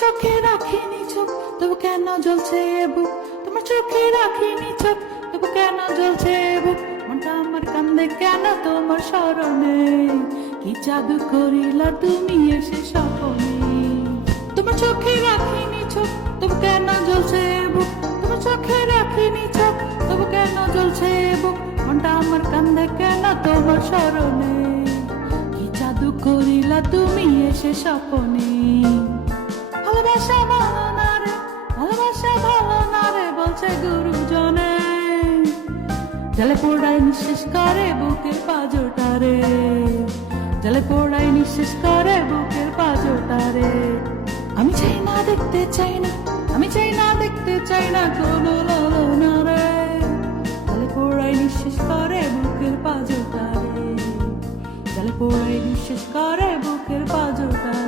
চোখে রাখিনি চোখ, তবু কেন জ্বলছে বুক? তোমার চোখে রাখিনি চোখ, তবু কেন জ্বলছে বুক? মনটা আমার কান্দে কেন তোমার স্মরণে? কি জাদু করিলা তুমি এসে স্বপনে? তোমার চোখে রাখিনি চোখ, তবু কেন জ্বলছে বুক? তোমার চোখে রাখিনি চোখ, তবু কেন জ্বলছে বুক? মনটা আমার কান্দে কেন তোমার স্মরণে? কি জাদু করিলা তুমি এসে স্বপনে? ভালোবাসা ভালো না রে, ভালোবাসা ভালো না রে বলছে গুরুজনে। জলে পোড়ায় নিঃশেষ করে বুকের পাজোটা রে, জলে পোড়ায় নিঃশেষ করে বুকের পাজোটা রে। আমি চাই না দেখতে চাই না, আমি চাই না দেখতে চাই না কোনো ললনা রে। জলে পোড়ায় নিঃশেষ করে বুকের পাজোটা রে, জলে পোড়ায় নিঃশেষ করে বুকের পাজোটা রে।